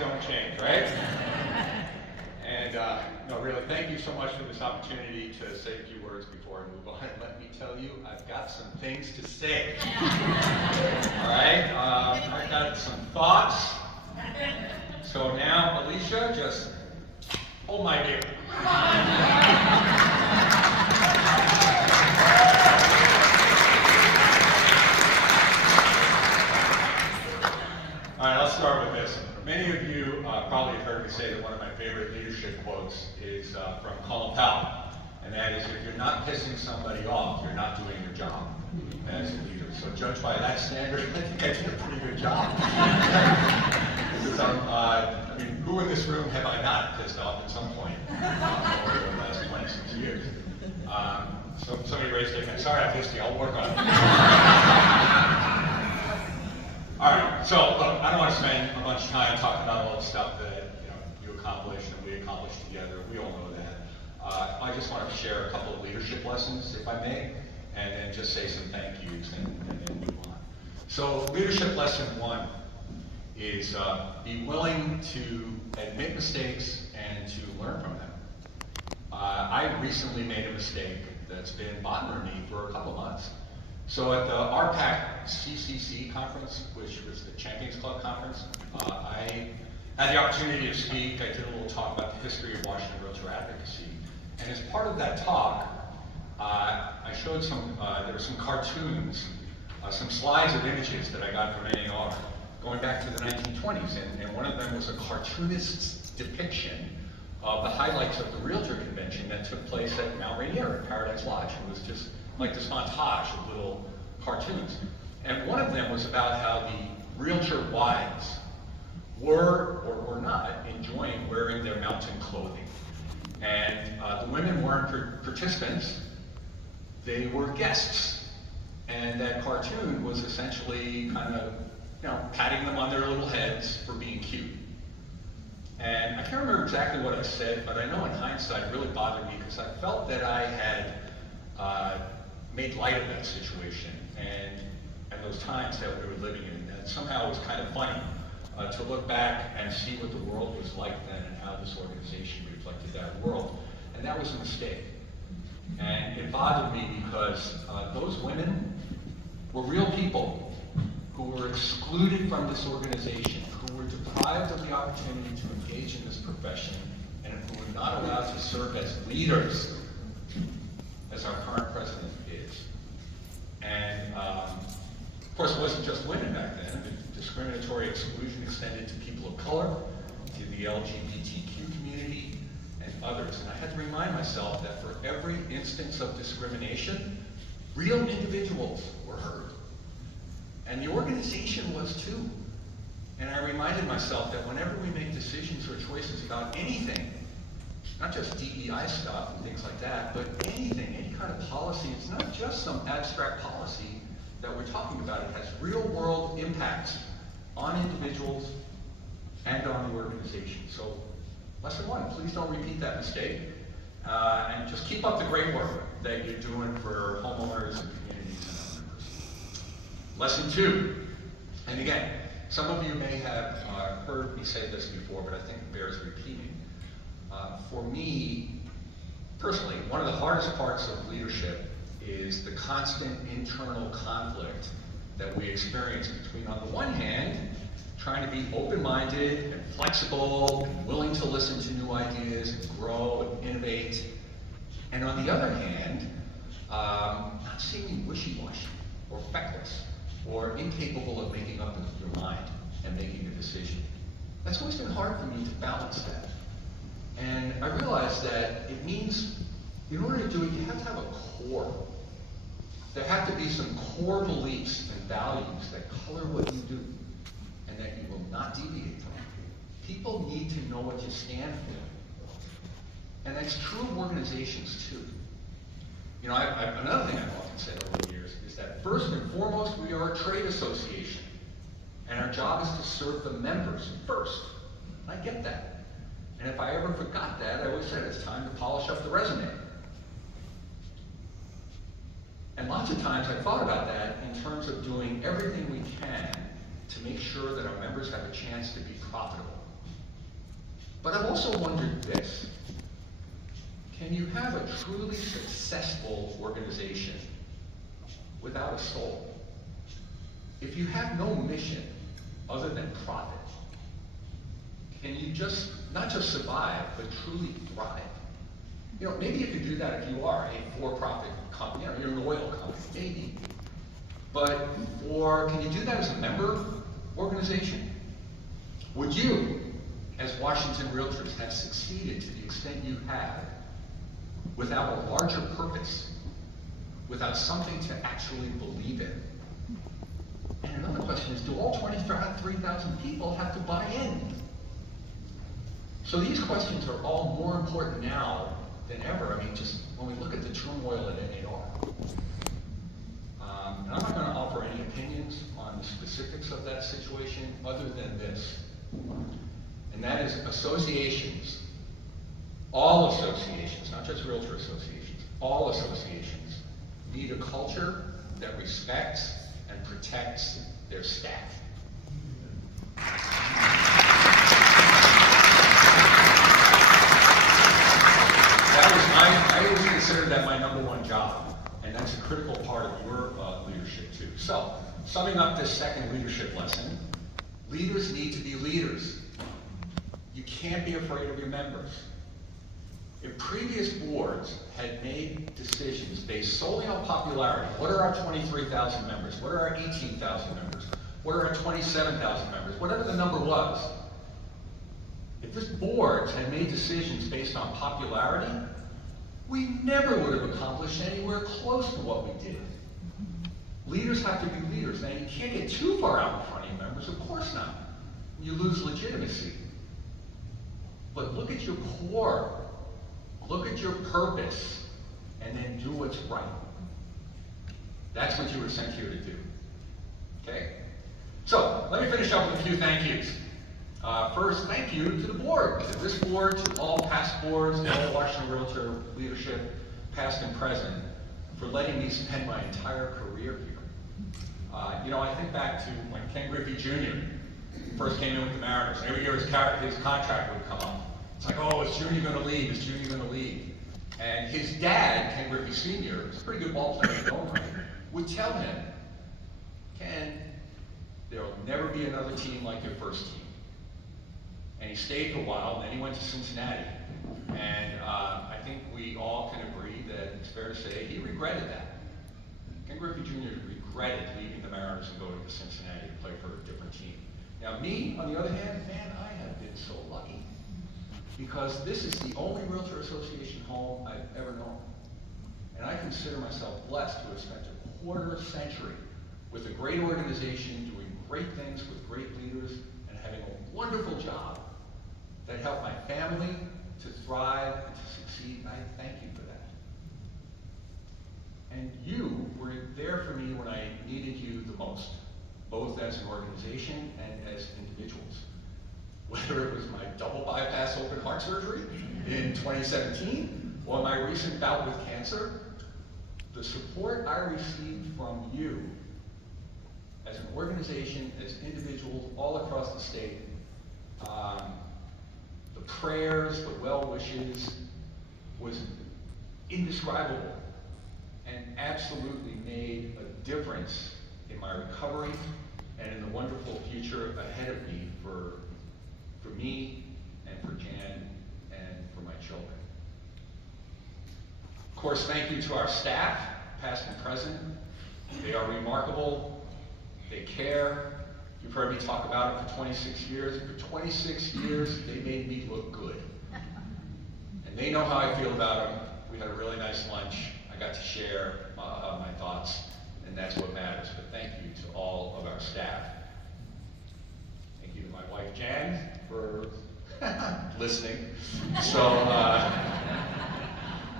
don't change, right? And no, really, thank you so much for this opportunity to say a few words before I move on. And let me tell you, I've got some things to say. All right, I've got some thoughts. So now, Alicia, just hold my beer. All right, let's start with this. Many of you probably have heard me say that one of my favorite leadership quotes is from Colin Powell, and that is, if you're not pissing somebody off, you're not doing your job as a leader. So judged by that standard, I think I did a pretty good job. I mean, who in this room have I not pissed off at some point over the last 26 years? So somebody raised their hand. Sorry I pissed you, I'll work on it. All right, so look, I don't want to spend a bunch of time talking about all the stuff that you accomplished and we accomplished together. We all know that. I just want to share a couple of leadership lessons, if I may, and then just say some thank yous and then move on. So leadership lesson one is be willing to admit mistakes and to learn from them. I recently made a mistake that's been bothering me for a couple months. So at the RPAC CCC conference, which was the Champions Club conference, I had the opportunity to speak. I did a little talk about the history of Washington Realtor advocacy. And as part of that talk, I showed there were some cartoons, some slides of images that I got from NAR going back to the 1920s. And one of them was a cartoonist's depiction of the highlights of the Realtor convention that took place at Mount Rainier at Paradise Lodge. It was just like this montage of little cartoons. And one of them was about how the Realtor wives were, or were not, enjoying wearing their mountain clothing. And the women weren't participants, they were guests. And that cartoon was essentially kind of, patting them on their little heads for being cute. And I can't remember exactly what I said, but I know in hindsight it really bothered me because I felt that I had made light of that situation and those times that we were living in. And somehow it was kind of funny to look back and see what the world was like then and how this organization reflected that world. And that was a mistake. And it bothered me because those women were real people who were excluded from this organization, who were deprived of the opportunity to engage in this profession, and who were not allowed to serve as leaders, as our current president is. And of course, it wasn't just women back then. The discriminatory exclusion extended to people of color, to the LGBTQ community, and others. And I had to remind myself that for every instance of discrimination, real individuals were hurt. And the organization was too. And I reminded myself that whenever we make decisions or choices about anything, not just DEI stuff and things like that, but anything, any kind of policy, it's not just some abstract policy that we're talking about. It has real world impacts on individuals and on the organization. So lesson one, please don't repeat that mistake. And just keep up the great work that you're doing for homeowners and communities and other members. Lesson two, and again, some of you may have heard me say this before, but I think it bears repeating. For me, personally, one of the hardest parts of leadership is the constant internal conflict that we experience between, on the one hand, trying to be open-minded and flexible and willing to listen to new ideas and grow and innovate, and on the other hand, not seeming wishy-washy or feckless or incapable of making up your mind and making a decision. That's always been hard for me to balance that. And I realized that it means, in order to do it, you have to have a core. There have to be some core beliefs and values that color what you do and that you will not deviate from. People need to know what you stand for. And that's true of organizations too. Another thing I've often said over the years is that first and foremost, we are a trade association. And our job is to serve the members first. I get that. And if I ever forgot that, I always said it's time to polish up the resume. And lots of times I thought about that in terms of doing everything we can to make sure that our members have a chance to be profitable. But I've also wondered this. Can you have a truly successful organization without a soul? If you have no mission other than profit, can you just, not just survive, but truly thrive? You know, maybe you could do that if you are a for-profit company, you know, you're an oil company, maybe. But can you do that as a member organization? Would you, as Washington Realtors, have succeeded to the extent you have without a larger purpose, without something to actually believe in? And another question is, do all 23,000 people have to buy in? So these questions are all more important now than ever. I mean, just when we look at the turmoil at NAR. And I'm not going to offer any opinions on the specifics of that situation other than this. And that is associations, all associations, not just realtor associations, all associations need a culture that respects and protects their staff. I always consider that my number one job, and that's a critical part of your leadership too. So, summing up this second leadership lesson, leaders need to be leaders. You can't be afraid of your members. If previous boards had made decisions based solely on popularity, what are our 23,000 members? What are our 18,000 members? What are our 27,000 members? Whatever the number was. If this board had made decisions based on popularity, we never would have accomplished anywhere close to what we did. Leaders have to be leaders. Now, you can't get too far out in front of your members, of course not. You lose legitimacy. But look at your core. Look at your purpose, and then do what's right. That's what you were sent here to do. Okay? So, let me finish up with a few thank yous. First, thank you to the board, to this board, to all past boards, to all Washington Realtor leadership, past and present, for letting me spend my entire career here. You know, I think back to when Ken Griffey Jr. first came in with the Mariners. Every year his contract would come up. It's like, oh, is Junior going to leave? Is Junior going to leave? And his dad, Ken Griffey Sr., who's a pretty good ball player in his own right, would tell him, Ken, there will never be another team like your first team. And he stayed for a while, and then he went to Cincinnati. And I think we all can agree that it's fair to say he regretted that. Ken Griffey Jr. regretted leaving the Mariners and going to Cincinnati to play for a different team. Now me, on the other hand, man, I have been so lucky. Because this is the only Realtor Association home I've ever known. And I consider myself blessed to have spent a quarter century with a great organization, doing great things with great leaders, and having a wonderful job that helped my family to thrive and to succeed, and I thank you for that. And you were there for me when I needed you the most, both as an organization and as individuals. Whether it was my double bypass open heart surgery in 2017 or my recent bout with cancer, the support I received from you as an organization, as individuals all across the state, the prayers, the well wishes, was indescribable and absolutely made a difference in my recovery and in the wonderful future ahead of me for me and for Jan and for my children. Of course, thank you to our staff, past and present. They are remarkable. They care. You've heard me talk about it for 26 years. For 26 years, they made me look good. And they know how I feel about them. We had a really nice lunch. I got to share my thoughts, and that's what matters. But thank you to all of our staff. Thank you to my wife, Jan, for listening. So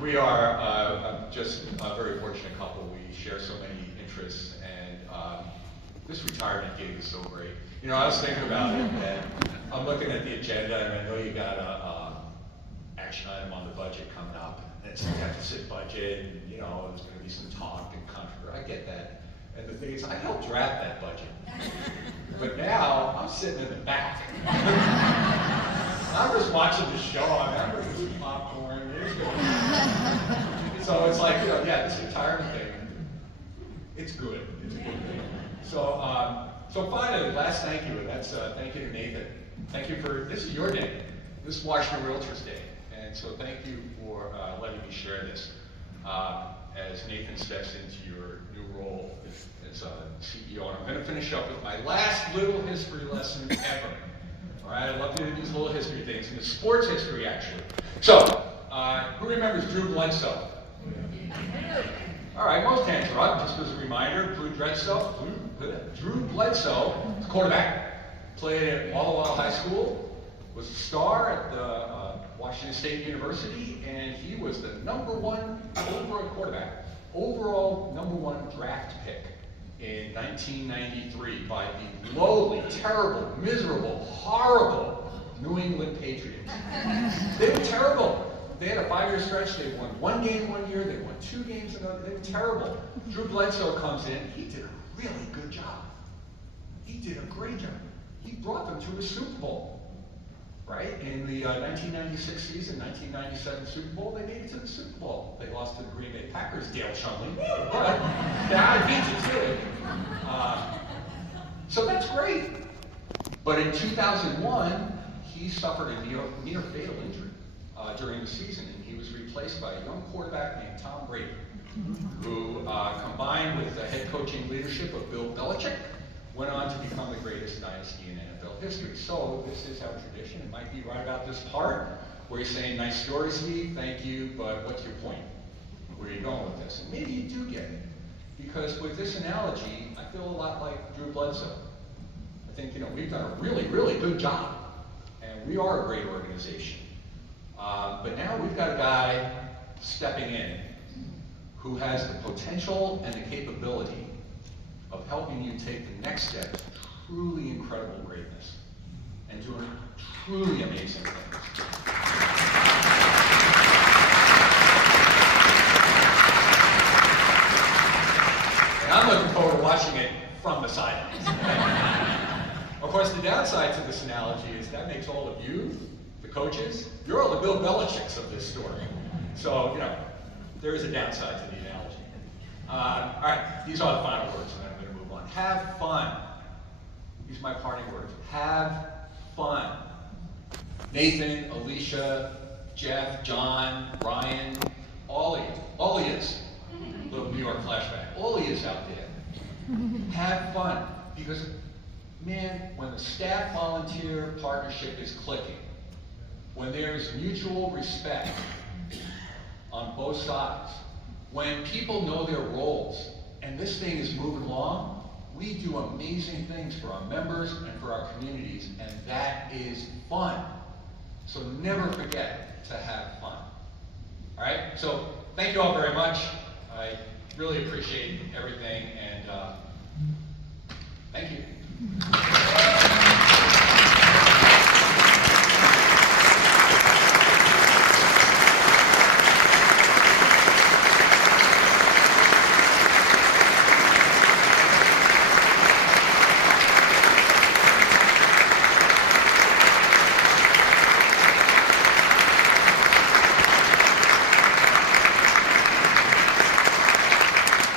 we are just a very fortunate couple. We share so many interests, and this retirement gig is so great. You know, I was thinking about it, and I'm looking at the agenda, and I know you got a action item on the budget coming up, and it's a deficit budget, and you know, there's going to be some talk and controversy. I get that. And the thing is, I helped draft that budget. But now, I'm sitting in the back. I'm watching the show, I'm bringing some popcorn. So it's like, yeah, this retirement thing, it's good. It's a good thing. So finally, last thank you, and that's thank you to Nathan. Thank you for, this is your day. This is Washington Realtors Day. And so thank you for letting me share this as Nathan steps into your new role as a CEO. And I'm going to finish up with my last little history lesson ever. All right, I love doing these little history things, and it's sports history actually. So, who remembers Drew Bledsoe? All right, most hands are up. Just as a reminder, Drew Bledsoe, quarterback, played at Walla Walla High School, was a star at the Washington State University, and he was the #1 overall quarterback, overall #1 draft pick in 1993 by the lowly, terrible, miserable, horrible New England Patriots. They were terrible. They had a 5-year stretch. They won 1 game 1 year. They won 2 games another. They were terrible. Drew Bledsoe comes in. He did a really good job. He did a great job. He brought them to a Super Bowl. Right? In the 1996 season, 1997 Super Bowl, they made it to the Super Bowl. They lost to the Green Bay Packers, Dale Chumley. But I beat you to it. So that's great. But in 2001, he suffered a near fatal injury during the season, and he was replaced by a young quarterback named Tom Brady, who combined with the head coaching leadership of Bill Belichick, went on to become the greatest dynasty in NFL history. So this is our tradition. It might be right about this part where you're saying, nice story, Steve, thank you, but what's your point? Where are you going with this? And maybe you do get it. Because with this analogy, I feel a lot like Drew Bledsoe. I think, we've done a really, really good job. And we are a great organization. But now we've got a guy stepping in who has the potential and the capability of helping you take the next step to truly incredible greatness and doing truly amazing things. And I'm looking forward to watching it from the sidelines. Of course, the downside to this analogy is that makes all of you, the coaches, you're all the Bill Belichicks of this story. So, there is a downside to the analogy. All right, these are the final words, and then I'm going to move on. Have fun. These are my parting words. Have fun. Nathan, Alicia, Jeff, John, Ryan, all of yous. Little New York flashback. All of yous out there. Have fun. Because, man, when the staff-volunteer partnership is clicking, when there's mutual respect on both sides, when people know their roles, and this thing is moving along, we do amazing things for our members and for our communities, and that is fun. So never forget to have fun. All right? So thank you all very much. I really appreciate everything, and